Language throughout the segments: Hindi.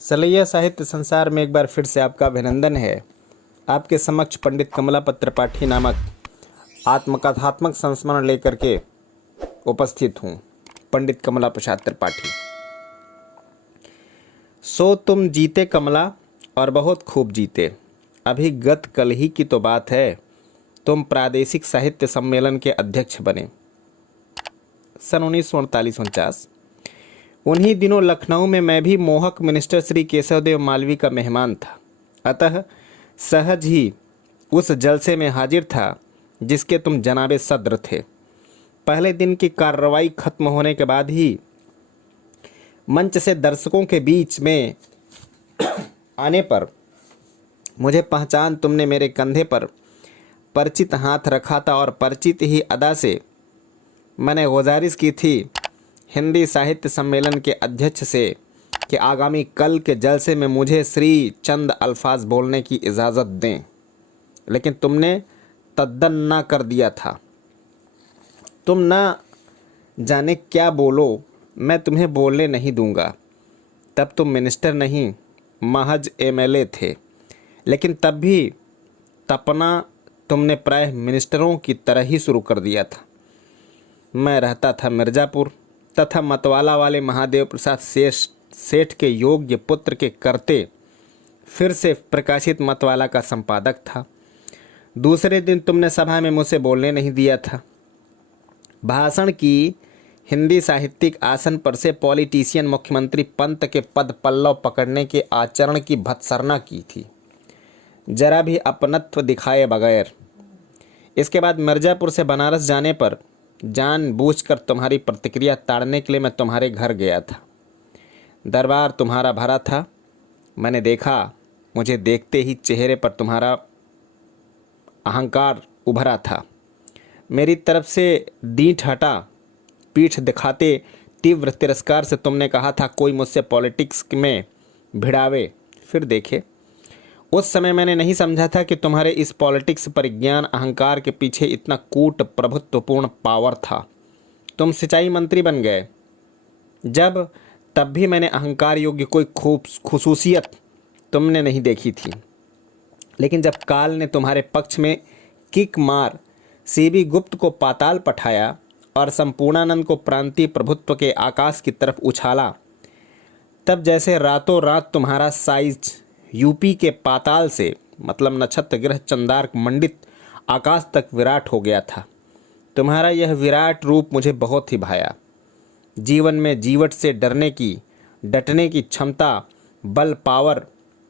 सलैया साहित्य संसार में एक बार फिर से आपका अभिनंदन है। आपके समक्ष पंडित कमलापत त्रिपाठी नामक आत्मकथात्मक संस्मरण लेकर के उपस्थित हूँ। पंडित कमला प्रसाद त्रिपाठी। सो तुम जीते कमला और बहुत खूब जीते। अभी गत कल ही की तो बात है, तुम प्रादेशिक साहित्य सम्मेलन के अध्यक्ष बने सन 1948-49। उन्हीं दिनों लखनऊ में मैं भी मोहक मिनिस्टर श्री केशवदेव मालवी का मेहमान था, अतः सहज ही उस जलसे में हाजिर था जिसके तुम जनाबे सद्र थे। पहले दिन की कार्रवाई खत्म होने के बाद ही मंच से दर्शकों के बीच में आने पर मुझे पहचान तुमने मेरे कंधे पर परिचित हाथ रखा था और परिचित ही अदा से मैंने गुजारिश की थी हिंदी साहित्य सम्मेलन के अध्यक्ष से कि आगामी कल के जलसे में मुझे श्री चंद अल्फाज बोलने की इजाज़त दें, लेकिन तुमने तद्दन ना कर दिया था। तुम ना जाने क्या बोलो, मैं तुम्हें बोलने नहीं दूंगा। तब तुम मिनिस्टर नहीं महज एमएलए थे, लेकिन तब भी तपना तुमने प्रायः मिनिस्टरों की तरह ही शुरू कर दिया था। मैं रहता था मिर्ज़ापुर तथा मतवाला वाले महादेव प्रसाद सेठ के योग्य पुत्र के करते फिर से प्रकाशित मतवाला का संपादक था। दूसरे दिन तुमने सभा में मुझसे बोलने नहीं दिया था। भाषण की हिंदी साहित्यिक आसन पर से पॉलिटिशियन मुख्यमंत्री पंत के पद पल्लव पकड़ने के आचरण की भत्सरना की थी, जरा भी अपनत्व दिखाए बगैर। इसके बाद मिर्ज़ापुर से बनारस जाने पर जानबूझकर तुम्हारी प्रतिक्रिया ताड़ने के लिए मैं तुम्हारे घर गया था। दरबार तुम्हारा भरा था। मैंने देखा, मुझे देखते ही चेहरे पर तुम्हारा अहंकार उभरा था। मेरी तरफ से दीठ हटा, पीठ दिखाते तीव्र तिरस्कार से तुमने कहा था कोई मुझसे पॉलिटिक्स में भिड़ावे फिर देखे। उस समय मैंने नहीं समझा था कि तुम्हारे इस पॉलिटिक्स परिज्ञान अहंकार के पीछे इतना कूट प्रभुत्वपूर्ण पावर था। तुम सिंचाई मंत्री बन गए जब, तब भी मैंने अहंकार योग्य कोई खुसूसियत तुमने नहीं देखी थी। लेकिन जब काल ने तुम्हारे पक्ष में किक मार सीबी गुप्त को पाताल पठाया और संपूर्णानंद को प्रांतीय प्रभुत्व के आकाश की तरफ उछाला, तब जैसे रातों रात तुम्हारा साइज यूपी के पाताल से मतलब नक्षत्र ग्रह चंदार्क मंडित आकाश तक विराट हो गया था। तुम्हारा यह विराट रूप मुझे बहुत ही भाया। जीवन में जीवट से डटने की क्षमता, बल, पावर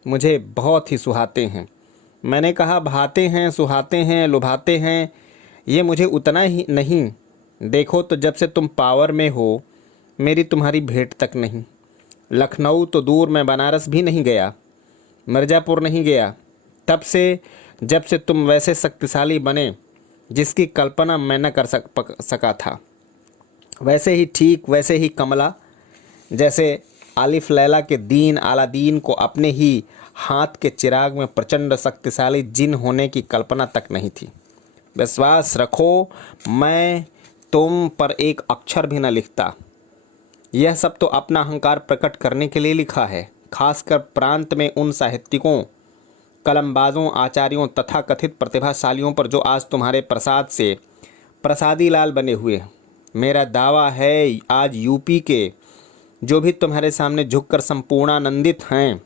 मुझे बहुत ही सुहाते हैं। मैंने कहा भाते हैं, सुहाते हैं, लुभाते हैं, ये मुझे उतना ही नहीं। देखो तो जब से तुम पावर में हो मेरी तुम्हारी भेंट तक नहीं। लखनऊ तो दूर, मैं बनारस भी नहीं गया, मिर्ज़ापुर नहीं गया। तब से जब से तुम वैसे शक्तिशाली बने जिसकी कल्पना मैं न कर सका था। वैसे ही ठीक वैसे ही कमला, जैसे आलिफ लैला के दीन अलादीन को अपने ही हाथ के चिराग में प्रचंड शक्तिशाली जिन होने की कल्पना तक नहीं थी। विश्वास रखो, मैं तुम पर एक अक्षर भी न लिखता। यह सब तो अपना अहंकार प्रकट करने के लिए लिखा है, खासकर प्रांत में उन साहित्यिकों, कलमबाजों, आचार्यों तथा कथित प्रतिभाशालियों पर जो आज तुम्हारे प्रसाद से प्रसादी लाल बने हुए। मेरा दावा है आज यूपी के जो भी तुम्हारे सामने झुककर संपूर्णानंदित हैं,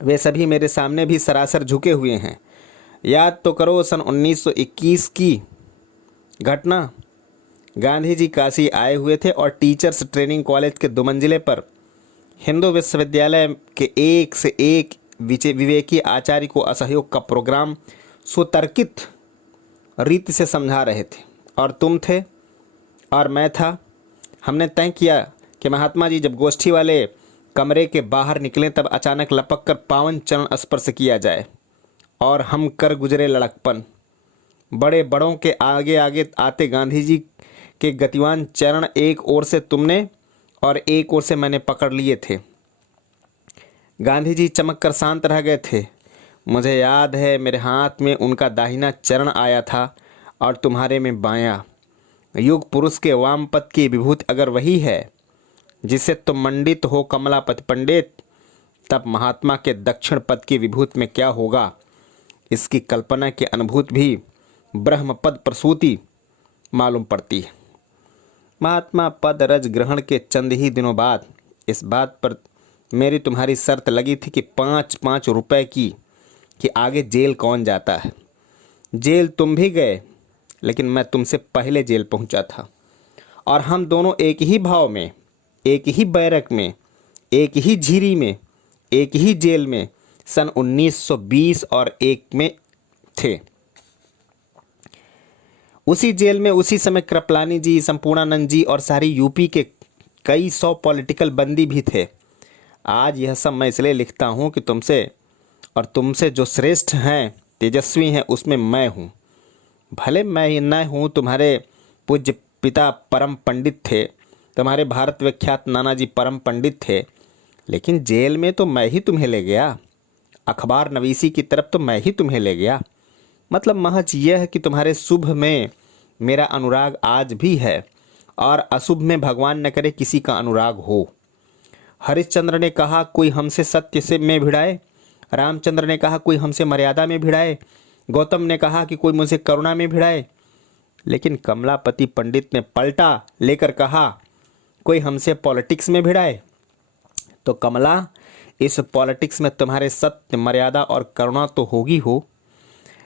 वे सभी मेरे सामने भी सरासर झुके हुए हैं। याद तो करो सन 1921 की घटना। गांधी जी काशी आए हुए थे और टीचर्स ट्रेनिंग कॉलेज के 2 मंजिले पर हिंदू विश्वविद्यालय के एक से एक विवेकी आचार्य को असहयोग का प्रोग्राम सुतर्कित रीति से समझा रहे थे, और तुम थे और मैं था। हमने तय किया कि महात्मा जी जब गोष्ठी वाले कमरे के बाहर निकलें तब अचानक लपक कर पावन चरण स्पर्श किया जाए और हम कर गुजरे लड़कपन। बड़े बड़ों के आगे आगे आते गांधी जी के गतिवान चरण एक ओर से तुमने और एक ओर से मैंने पकड़ लिए थे। गांधी जी चमक कर शांत रह गए थे। मुझे याद है मेरे हाथ में उनका दाहिना चरण आया था और तुम्हारे में बायां। युग पुरुष के वाम पद की विभूति अगर वही है जिससे तुम मंडित हो कमलापति पंडित, तब महात्मा के दक्षिण पद की विभूति में क्या होगा, इसकी कल्पना की अनुभूति भी ब्रह्म पद प्रसूति मालूम पड़ती है। महात्मा पद रज ग्रहण के चंद ही दिनों बाद इस बात पर मेरी तुम्हारी शर्त लगी थी कि 5-5 रुपए की कि आगे जेल कौन जाता है। जेल तुम भी गए, लेकिन मैं तुमसे पहले जेल पहुंचा था, और हम दोनों एक ही भाव में, एक ही बैरक में, एक ही झीरी में, एक ही जेल में सन 1920 और 1 में थे। उसी जेल में उसी समय कृपलानी जी, संपूर्णानंद जी और सारी यूपी के कई 100 पॉलिटिकल बंदी भी थे। आज यह सब मैं इसलिए लिखता हूँ कि तुमसे जो श्रेष्ठ हैं, तेजस्वी हैं, उसमें मैं हूँ। भले मैं ही न हूँ, तुम्हारे पूज्य पिता परम पंडित थे, तुम्हारे भारत विख्यात नानाजी परम पंडित थे, लेकिन जेल में तो मैं ही तुम्हें ले गया, अखबार नवीसी की तरफ तो मैं ही तुम्हें ले गया। मतलब महज यह है कि तुम्हारे शुभ में मेरा अनुराग आज भी है, और अशुभ में भगवान न करे किसी का अनुराग हो। हरिश्चंद्र ने कहा कोई हमसे सत्य से में भिड़ाए, रामचंद्र ने कहा कोई हमसे मर्यादा में भिड़ाए, गौतम ने कहा कि कोई मुझसे करुणा में भिड़ाए, लेकिन कमलापति पंडित ने पलटा लेकर कहा कोई हमसे पॉलिटिक्स में भिड़ाए। तो कमला, इस पॉलिटिक्स में तुम्हारे सत्य, मर्यादा और करुणा तो होगी हो।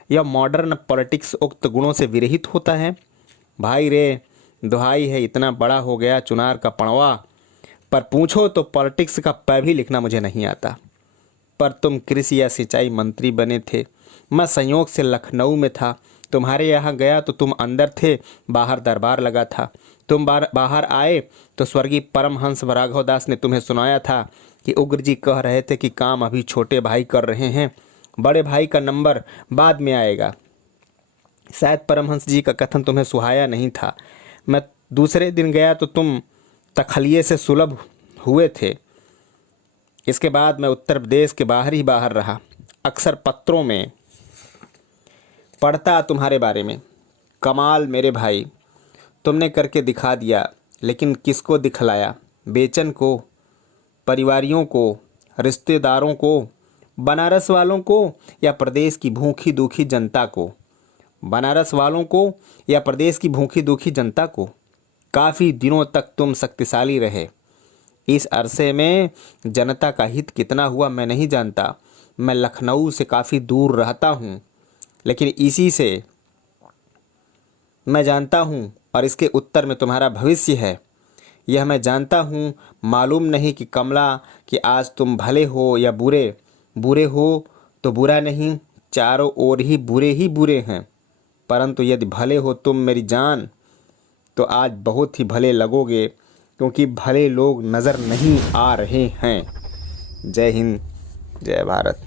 यह मॉडर्न पॉलिटिक्स उक्त गुणों से विरहित होता है। भाई रे, दुहाई है, इतना बड़ा हो गया चुनार का पड़वा, पर पूछो तो पॉलिटिक्स का प भी लिखना मुझे नहीं आता। पर तुम कृषि या सिंचाई मंत्री बने थे, मैं संयोग से लखनऊ में था, तुम्हारे यहाँ गया तो तुम अंदर थे, बाहर दरबार लगा था। तुम बाहर आए तो स्वर्गीय परमहंस राघव दास ने तुम्हें सुनाया था कि उग्र जी कह रहे थे कि काम अभी छोटे भाई कर रहे हैं, बड़े भाई का नंबर बाद में आएगा। शायद परमहंस जी का कथन तुम्हें सुहाया नहीं था। मैं दूसरे दिन गया तो तुम तखलिए से सुलभ हुए थे। इसके बाद मैं उत्तर प्रदेश के बाहर ही बाहर रहा, अक्सर पत्रों में पढ़ता तुम्हारे बारे में। कमाल मेरे भाई, तुमने करके दिखा दिया, लेकिन किसको दिखलाया? बेचन को, परिवारियों को, रिश्तेदारों को, बनारस वालों को या प्रदेश की भूखी दुखी जनता को? बनारस वालों को या प्रदेश की भूखी दुखी जनता को? काफ़ी दिनों तक तुम शक्तिशाली रहे। इस अरसे में जनता का हित कितना हुआ मैं नहीं जानता। मैं लखनऊ से काफ़ी दूर रहता हूँ, लेकिन इसी से मैं जानता हूँ, और इसके उत्तर में तुम्हारा भविष्य है, यह मैं जानता हूँ। मालूम नहीं कि कमला कि आज तुम भले हो या बुरे। बुरे हो तो बुरा नहीं, चारों ओर ही बुरे हैं, परंतु यदि भले हो तुम मेरी जान, तो आज बहुत ही भले लगोगे, क्योंकि भले लोग नज़र नहीं आ रहे हैं। जय हिंद, जय भारत।